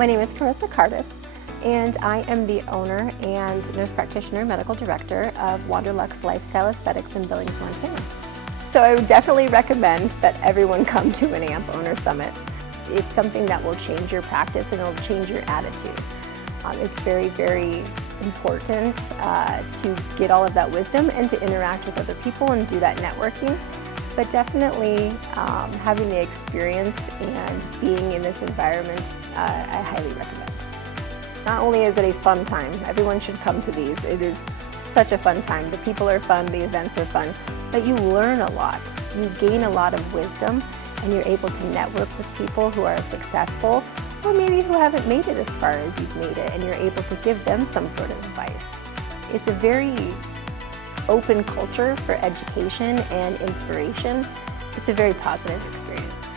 My name is Carissa Cardiff, and I am the owner and nurse practitioner medical director of Wanderluxe Lifestyle Aesthetics in Billings, Montana. So I would definitely recommend that everyone come to an AMP Owner Summit. It's something that will change your practice and it will change your attitude. It's very, very important to get all of that wisdom and to interact with other people and do that networking. But definitely having the experience and being in this environment, I highly recommend. Not only is it a fun time, everyone should come to these. It is such a fun time. The people are fun, the events are fun, but you learn a lot. You gain a lot of wisdom and you're able to network with people who are successful or maybe who haven't made it as far as you've made it, and you're able to give them some sort of advice. It's a very open culture for education and inspiration. It's a very positive experience.